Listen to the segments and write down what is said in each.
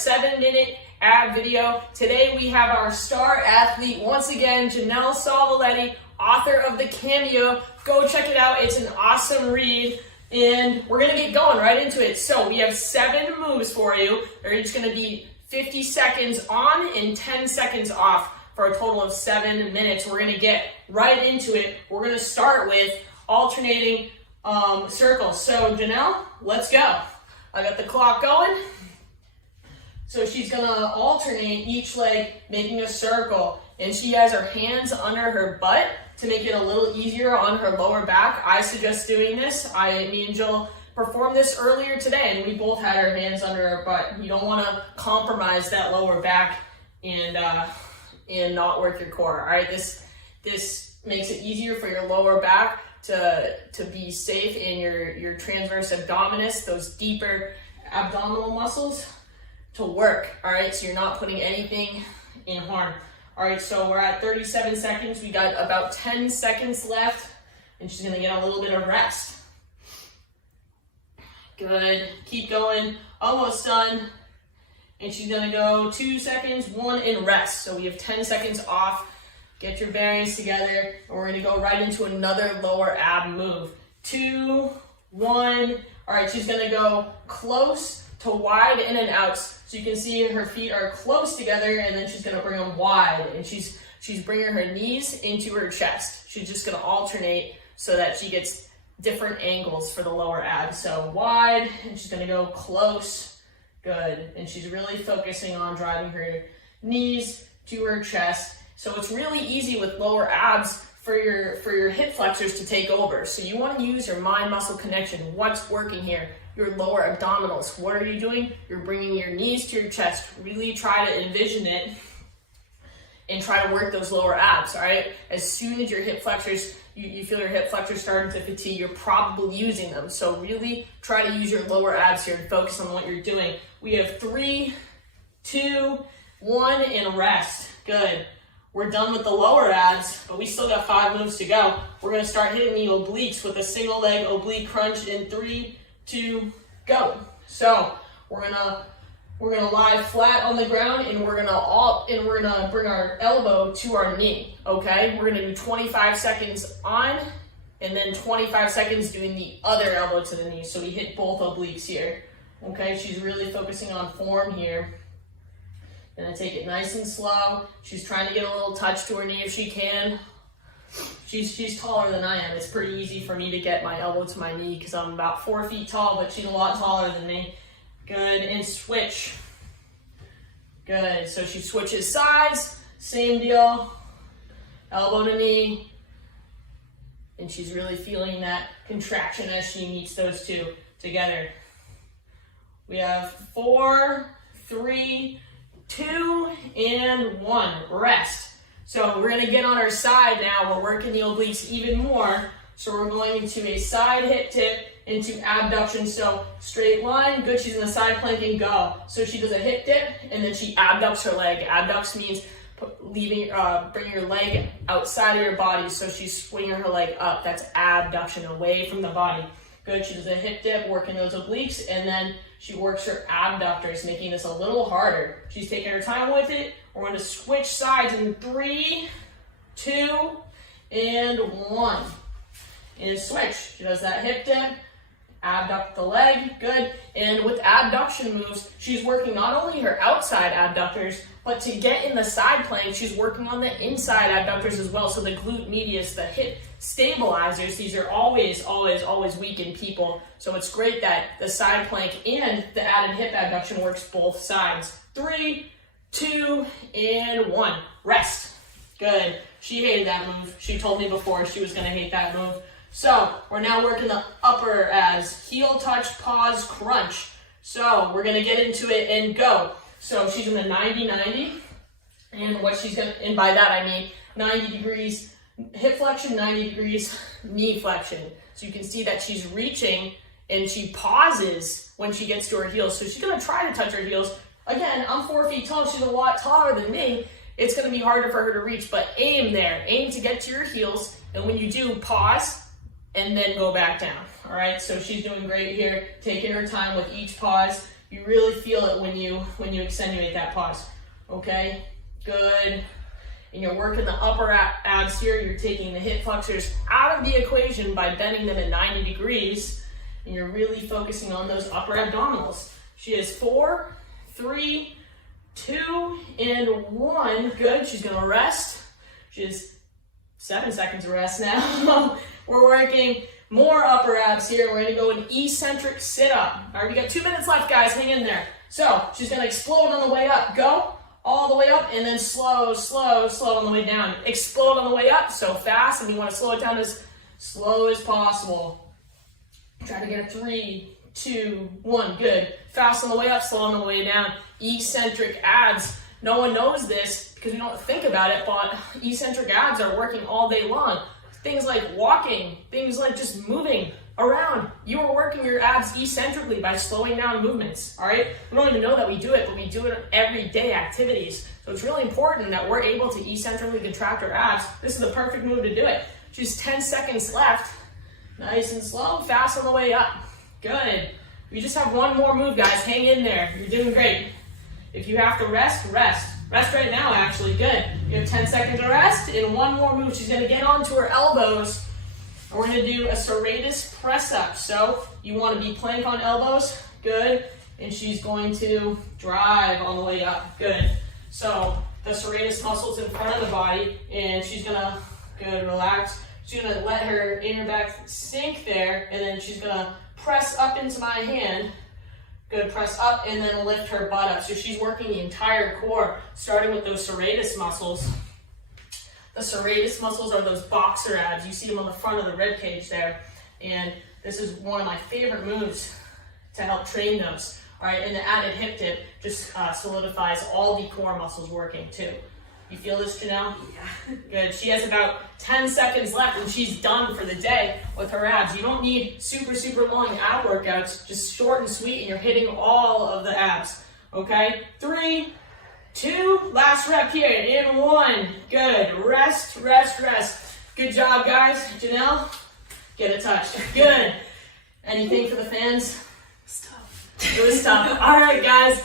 7-minute ab video. Today we have our star athlete, once again, Janelle Solviletti, author of The Cameo. Go check it out, it's an awesome read. And we're gonna get going right into it. So we have 7 moves for you. They're each gonna be 50 seconds on and 10 seconds off for a total of 7 minutes. We're gonna get right into it. We're gonna start with alternating circles. So Janelle, let's go. I got the clock going. So she's gonna alternate each leg, making a circle. And she has her hands under her butt to make it a little easier on her lower back. I suggest doing this. Me and Jill performed this earlier today, and we both had our hands under our butt. You don't wanna compromise that lower back and not work your core, all right? This makes it easier for your lower back to be safe in your transverse abdominis, those deeper abdominal muscles, to work, all right? So you're not putting anything in harm. All right, so we're at 37 seconds. We got about 10 seconds left, and she's gonna get a little bit of rest. Good, keep going, almost done. And she's gonna go 2 seconds, 1, and rest. So we have 10 seconds off. Get your bearings together, and we're gonna go right into another lower ab move. 2, 1. All right, she's gonna go close to wide in and outs. So you can see her feet are close together, and then she's gonna bring them wide, and she's bringing her knees into her chest. She's just gonna alternate so that she gets different angles for the lower abs. So wide, and she's gonna go close, good. And she's really focusing on driving her knees to her chest. So it's really easy with lower abs for your hip flexors to take over. So you wanna use your mind-muscle connection. What's working here? Your lower abdominals. What are you doing? You're bringing your knees to your chest. Really try to envision it and try to work those lower abs, all right? As soon as your hip flexors, you feel your hip flexors starting to fatigue, you're probably using them. So really try to use your lower abs here and focus on what you're doing. We have 3, 2, 1, and rest. Good. We're done with the lower abs, but we still got 5 moves to go. We're gonna start hitting the obliques with a single leg oblique crunch in 3, 2, go. So we're gonna lie flat on the ground, and we're gonna bring our elbow to our knee. Okay, we're gonna do 25 seconds on, and then 25 seconds doing the other elbow to the knee. So we hit both obliques here. Okay, she's really focusing on form here. Gonna take it nice and slow. She's trying to get a little touch to her knee if she can. She's taller than I am. It's pretty easy for me to get my elbow to my knee because I'm about 4 feet tall, but she's a lot taller than me. Good, and switch. Good, so she switches sides, same deal. Elbow to knee. And she's really feeling that contraction as she meets those two together. We have 4, 3, 2, and 1, rest. So we're gonna get on our side now. We're working the obliques even more. So we're going into a side hip tip into abduction. So straight line, good, she's in the side plank and go. So she does a hip dip and then she abducts her leg. Abducts means bring your leg outside of your body. So she's swinging her leg up. That's abduction, away from the body. Good, she does a hip dip, working those obliques, and then she works her abductors, making this a little harder. She's taking her time with it. We're going to switch sides in 3, 2, and 1. And switch. She does that hip dip, abduct the leg, good. And with abduction moves, she's working not only her outside abductors, but to get in the side plank, she's working on the inside abductors as well. So the glute medius, the hip stabilizers, these are always, always, always weak in people. So it's great that the side plank and the added hip abduction works both sides. 3, 2, and 1. Rest. Good. She hated that move. She told me before she was going to hate that move. So we're now working the upper abs. Heel touch, pause, crunch. So we're going to get into it and go. So she's in the 90-90. And what she's going to, and by that I mean 90 degrees hip flexion, 90 degrees knee flexion. So you can see that she's reaching and she pauses when she gets to her heels. So she's going to try to touch her heels. Again, I'm 4 feet tall. She's a lot taller than me. It's going to be harder for her to reach, but aim there. Aim to get to your heels. And when you do, pause and then go back down. All right, so she's doing great here, taking her time with each pause. You really feel it when you extenuate that pause. Okay, good. And you're working the upper abs here. You're taking the hip flexors out of the equation by bending them at 90 degrees. And you're really focusing on those upper abdominals. She is 4, 3, 2, and 1. Good. She's going to rest. She has 7 seconds of rest now. We're working more upper abs here. We're going to go an eccentric sit-up. All right, we got 2 minutes left, guys. Hang in there. So she's going to explode on the way up. Go. All the way up, and then slow, slow, slow on the way down. Explode on the way up, so fast, and you want to slow it down as slow as possible. Try to get a 3, 2, 1, good. Fast on the way up, slow on the way down. Eccentric abs. No one knows this because we don't think about it, but eccentric abs are working all day long. Things like walking, things like just moving around. You are working your abs eccentrically by slowing down movements, all right? We don't even know that we do it, but we do it in everyday activities. So it's really important that we're able to eccentrically contract our abs. This is the perfect move to do it. Just 10 seconds left. Nice and slow, fast on the way up. Good. We just have one more move, guys. Hang in there. You're doing great. If you have to rest, rest. Rest right now, actually. Good. You have 10 seconds of rest and one more move. She's going to get onto her elbows. And we're going to do a serratus press up. So you want to be plank on elbows. Good. And she's going to drive all the way up. Good. So the serratus muscles in front of the body. And she's going to, good, relax. She's going to let her inner back sink there. And then she's going to press up into my hand. Good, press up and then lift her butt up. So she's working the entire core, starting with those serratus muscles. The serratus muscles are those boxer abs. You see them on the front of the rib cage there. And this is one of my favorite moves to help train those. All right, and the added hip dip just solidifies all the core muscles working too. You feel this, Janelle? Yeah. Good. She has about 10 seconds left and she's done for the day with her abs. You don't need super, super long ab workouts. Just short and sweet and you're hitting all of the abs. Okay? 3, 2, last rep here, and 1. Good. Rest, rest, rest. Good job, guys. Janelle, get a touch. Good. Anything for the fans? It was tough. All right, guys.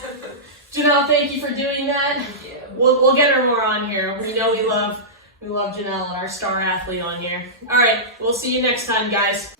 Janelle, thank you for doing that. We'll get her more on here. We know we love Janelle and our star athlete on here. All right, we'll see you next time, guys.